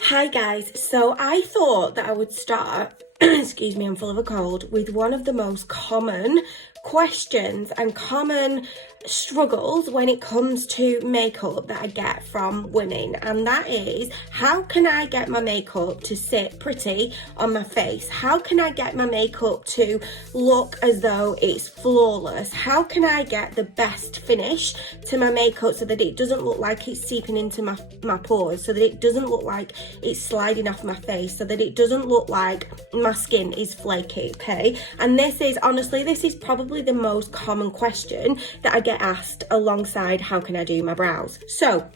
Hi guys, so I thought that I would start, excuse me, I'm full of a cold, with one of the most common questions and common struggles when it comes to makeup that I get from women, and that is, how can I get my makeup to sit pretty on my face? How can I get my makeup to look as though it's flawless? How can I get the best finish to my makeup so that it doesn't look like it's seeping into my pores, so that it doesn't look like it's sliding off my face, so that it doesn't look like my skin is flaky, okay? And this is probably the most common question that I get asked alongside how can I do my brows. So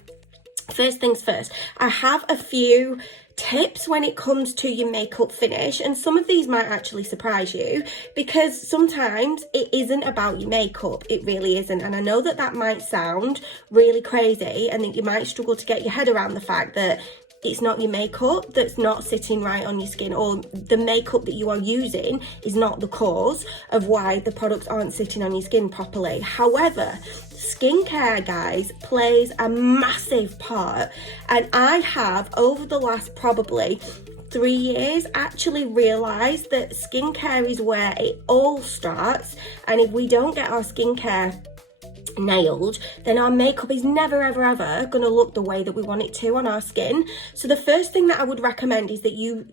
first things first, I have a few tips when it comes to your makeup finish, and some of these might actually surprise you because sometimes it isn't about your makeup. It really isn't, and I know that that might sound really crazy and that you might struggle to get your head around the fact that it's not your makeup that's not sitting right on your skin, or the makeup that you are using is not the cause of why the products aren't sitting on your skin properly. However, skincare, guys, plays a massive part, and I have, over the last probably 3 years, actually realised that skincare is where it all starts, and if we don't get our skincare nailed, then our makeup is never ever going to look the way that we want it to on our skin. So the first thing that I would recommend is that you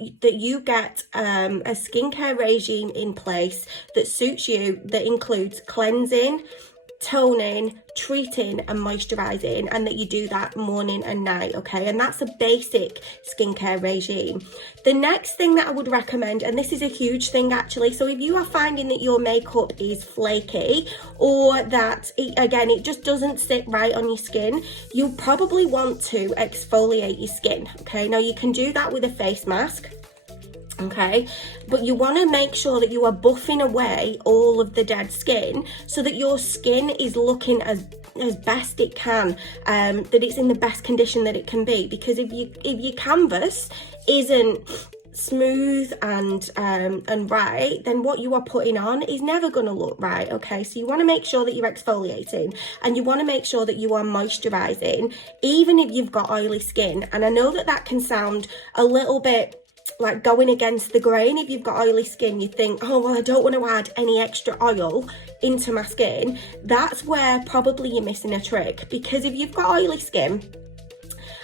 get a skincare regime in place that suits you, that includes cleansing, toning, treating and moisturizing, and that you do that morning and night, okay? And that's a basic skincare regime. The next thing that I would recommend, and this is a huge thing actually, so if you are finding that your makeup is flaky, or that it just doesn't sit right on your skin, you probably want to exfoliate your skin, okay? Now you can do that with a face mask, okay, but you want to make sure that you are buffing away all of the dead skin so that your skin is looking as best it can, that it's in the best condition that it can be. Because if your canvas isn't smooth and right, then what you are putting on is never going to look right, okay? So you want to make sure that you're exfoliating, and you want to make sure that you are moisturizing even if you've got oily skin. And I know that that can sound a little bit like going against the grain. If you've got oily skin, you think, oh well, I don't want to add any extra oil into my skin. That's where probably you're missing a trick, because if you've got oily skin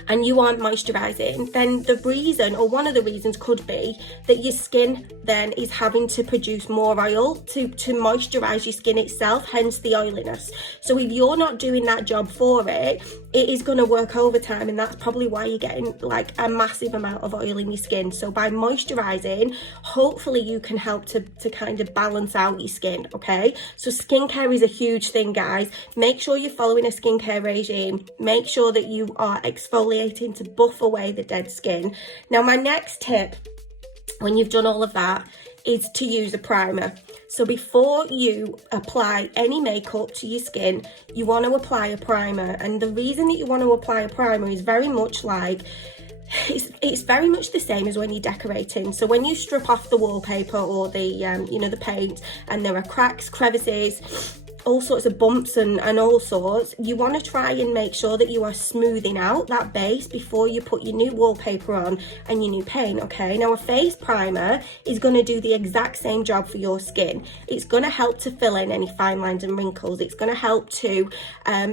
and you aren't moisturizing, then the reason, or one of the reasons, could be that your skin then is having to produce more oil to moisturize your skin itself, hence the oiliness. So if you're not doing that job for it, it is going to work overtime, and that's probably why you're getting like a massive amount of oil in your skin. So by moisturizing, hopefully you can help to kind of balance out your skin, okay? So skincare is a huge thing, guys. Make sure you're following a skincare regime. Make sure that you are exfoliating to buff away the dead skin. Now, my next tip, when you've done all of that, is to use a primer. So before you apply any makeup to your skin, you want to apply a primer. And the reason that you want to apply a primer is very much like, it's very much the same as when you're decorating. So when you strip off the wallpaper or the the paint, and there are cracks, crevices, all sorts of bumps and all sorts, you want to try and make sure that you are smoothing out that base before you put your new wallpaper on and your new paint, okay? Now, a face primer is going to do the exact same job for your skin. It's going to help to fill in any fine lines and wrinkles. It's going to help to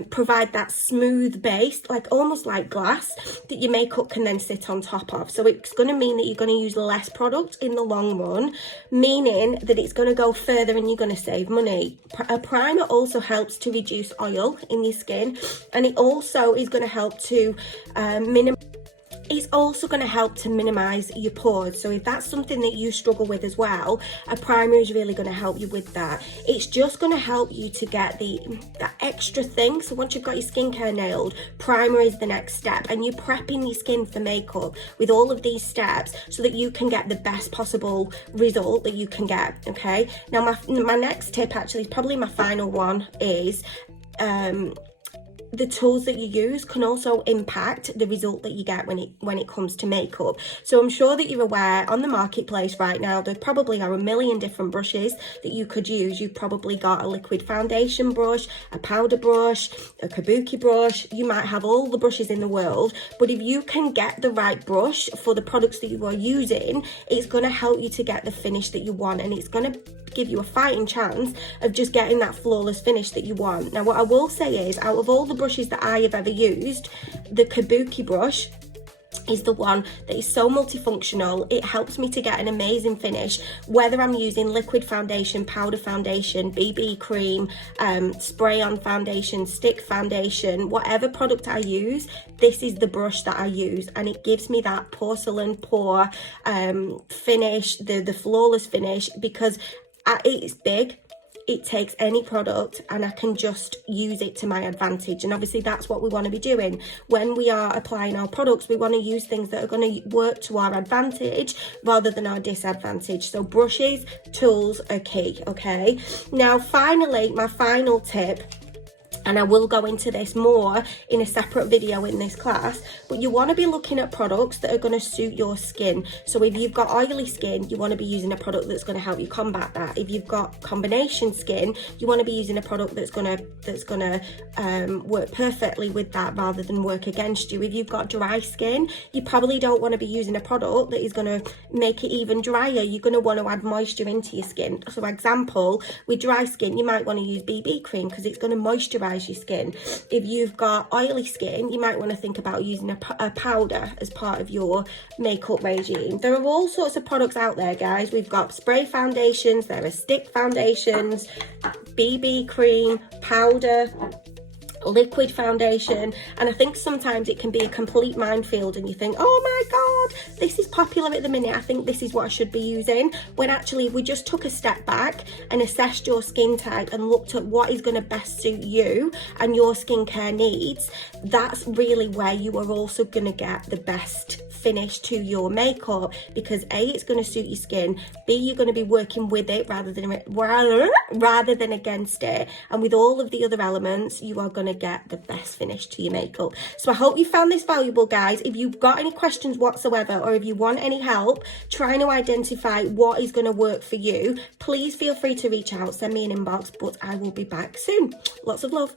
provide that smooth base, like almost like glass, that your makeup can then sit on top of. So it's going to mean that you're going to use less product in the long run, meaning that it's going to go further and you're going to save money. A primer also helps to reduce oil in your skin, and it also is going to help to minimize your pores. So if that's something that you struggle with as well, a primer is really going to help you with that. It's just going to help you to get that extra thing. So once you've got your skincare nailed, primer is the next step, and you're prepping your skin for makeup with all of these steps so that you can get the best possible result that you can get, okay? Now, my next tip, actually is probably my final one, is the tools that you use can also impact the result that you get when it comes to makeup. So I'm sure that you're aware, on the marketplace right now, there probably are a million different brushes that you could use. You've probably got a liquid foundation brush, a powder brush, a kabuki brush. You might have all the brushes in the world, but if you can get the right brush for the products that you are using, it's going to help you to get the finish that you want, and it's going to give you a fighting chance of just getting that flawless finish that you want. Now, what I will say is, out of all the brushes that I have ever used, the kabuki brush is the one that is so multifunctional. It helps me to get an amazing finish, whether I'm using liquid foundation, powder foundation, BB cream, spray on foundation, stick foundation, whatever product I use, this is the brush that I use, and it gives me that porcelain pour finish, the flawless finish, because it's big. It takes any product and I can just use it to my advantage. And obviously that's what we want to be doing. When we are applying our products, we want to use things that are going to work to our advantage rather than our disadvantage. So brushes, tools are key, okay? Now, finally, my final tip, and I will go into this more in a separate video in this class, but you want to be looking at products that are going to suit your skin. So if you've got oily skin, you want to be using a product that's going to help you combat that. If you've got combination skin, you want to be using a product that's going to work perfectly with that rather than work against you. If you've got dry skin, you probably don't want to be using a product that is going to make it even drier. You're going to want to add moisture into your skin. So example, with dry skin, you might want to use BB cream because it's going to moisturize your skin. If you've got oily skin, you might want to think about using a powder as part of your makeup regime. There are all sorts of products out there, guys. We've got spray foundations, there are stick foundations, BB cream, powder, liquid foundation, and I think sometimes it can be a complete minefield and you think, oh my god, this is popular at the minute, I think this is what I should be using, when actually if we just took a step back and assessed your skin type and looked at what is going to best suit you and your skincare needs, that's really where you are also going to get the best finish to your makeup, because A, it's going to suit your skin, B, you're going to be working with it rather than against it, and with all of the other elements you are going to get the best finish to your makeup. So I hope you found this valuable, guys. If you've got any questions whatsoever, or if you want any help trying to identify what is going to work for you, please feel free to reach out, send me an inbox, but I will be back soon. Lots of love.